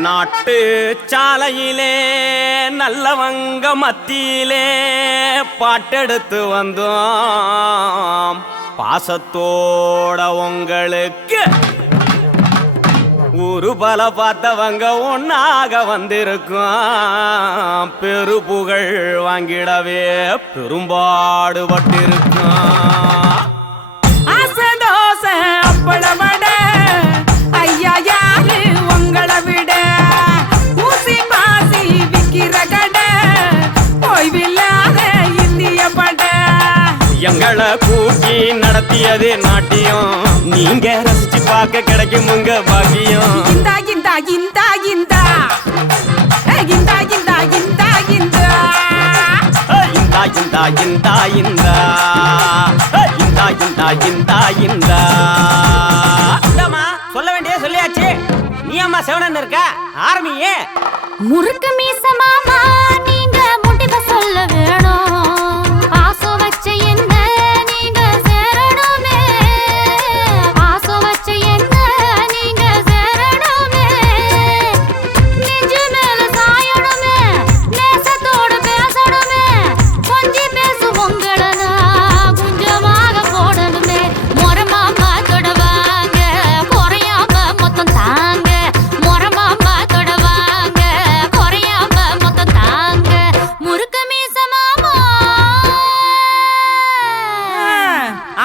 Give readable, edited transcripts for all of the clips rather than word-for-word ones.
நாட்டு சாலையிலே நல்லவங்க மத்தியிலே பாட்டெடுத்து வந்தோம் பாசத்தோட உங்களுக்கு ஊரு பல பார்த்தவங்க ஒன்னாக வந்திருக்கும் பெரு புகழ் வாங்கிடவே பெரும்பாடுபட்டிருக்கும் அப்பளவட ஐயா யாரு உங்களை விட ஊசி பாசி விக்கிற கடை ஓய்வில்லாத இந்திய பட எங்களை கூட்டி நடத்தியது நாட்டியம் நீங்க ரசிச்சு பார்க்க கிடைக்கும் உங்க பாக்கியம் இந்தா இந்தா இந்தா இந்தா இந்தா இந்தா இந்தா இந்தா இந்தா இந்தா இந்தா இந்தா இந்தா இந்தா இந்தா இந்தா இந்தாமா சொல்ல வேண்டிய சொல்லியாச்சு நீ அம்மா செவனன் இருக்க ஆரம்பியே முறுக்கு மீச மாமா நீங்க முடிவ சொல்ல வேணும் பாசம் வச்ச என்ன நீங்க சேரணுமே பாசம் வச்ச என்ன நீங்க சேரணுமே நெஞ்சு மேல சாயணுமே நேசத்தோடு பேசணுமே கொஞ்சி பேசு உங்களனா குஞ்சமாக போடணுமே மொரமாமா தொடவாங்க குறையாம மொத்தம் தாங்க மொரமாமா தொடவாங்க குறையாம மொத்தம் தாங்க முறுக்கு மீச மாமா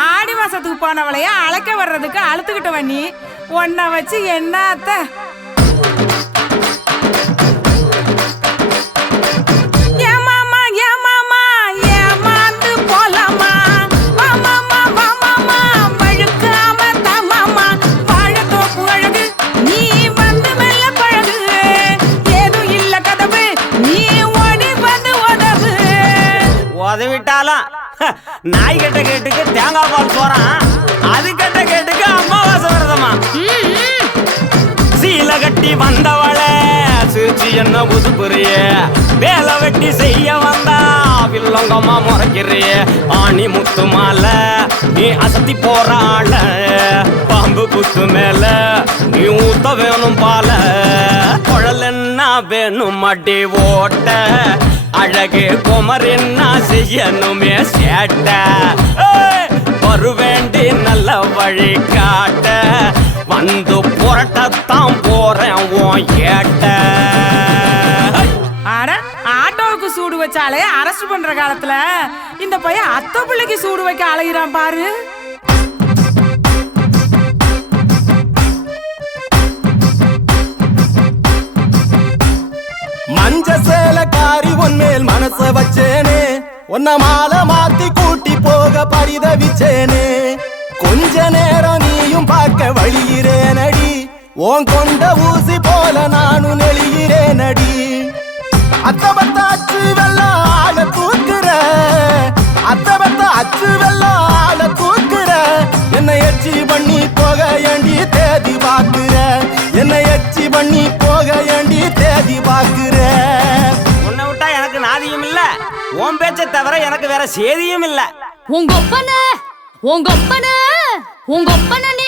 ஆடி மாசத்துக்கு போனவளைய அழைக்க வர்றதுக்கு அழுத்துக்கிட்ட வண்ணி ஒன்ன வச்சு என்னத்த ஏமாமா ஏமாமா ஏமாந்து போலாமா மாமாமா மாமாமா வழுக்காம தமாமா வாழத்தோப்பு அழகு நீ வந்து மெல்ல பழகு ஏதும் இல்ல கதவு நீ ஓடி வந்து உதவு உதவிட்டாலும் நாய் கட்ட கேட்டுக்கு தேங்காய் பால் போறான் அது கட்ட கேட்டுக்கு அமாவாசை விரதமா சீலை கட்டி வந்தவள சிரிச்சு என்ன புதுப்புறிய வேலை வெட்டி செய்ய வந்தா வில்லங்கம்மா முறைக்கிறிய ஆணி முத்து மாலை நீ அசத்தி போற ஆள பாம்பு புத்து மேல நீ ஊத்த வேணும் பால குழல் என்ன வேணும் மடி ஓட்ட அழகு குமர் என்ன செய்யணுமே சேட்ட வருவேண்டி நல்ல வழி காட்ட வந்து புரட்டத்தான் போறேன் உன் ஏட்ட ஆட ஆட்டோவுக்கு சூடு வச்சாலே அரெஸ்ட் பண்ற காலத்துல இந்த பையன் அத்தை பிள்ளைக்கு சூடு வைக்க அலைகிறான் பாரு மஞ்ச சேலக்காரி உன்மேல் மனச வச்சேனே உன்ன மாலை மாத்தி கூட்டி போக பரிதவிச்சேனே கொஞ்ச நேரம் நீயும் பார்க்க வழிகிறேனடி ஓன் கொண்ட ஊசி போல நானும் நெளிகிறேனடி அத்தபத்த அச்சு வெள்ளம் ஆள தூக்குற அத்தபத்த அச்சு வெள்ளம் ஆள தூக்குற என்னை எச்சி பண்ணி போக ஏண்டி தேதி பாக்குற என்னை எச்சி பண்ணி போக ஏண்டி தேதி பாக்குற உன்னை விட்டா எனக்கு நாதியும் இல்ல உன் பேச்சை தவிர எனக்கு வேற சேதியும் இல்ல உங்க ஒப்பன நீ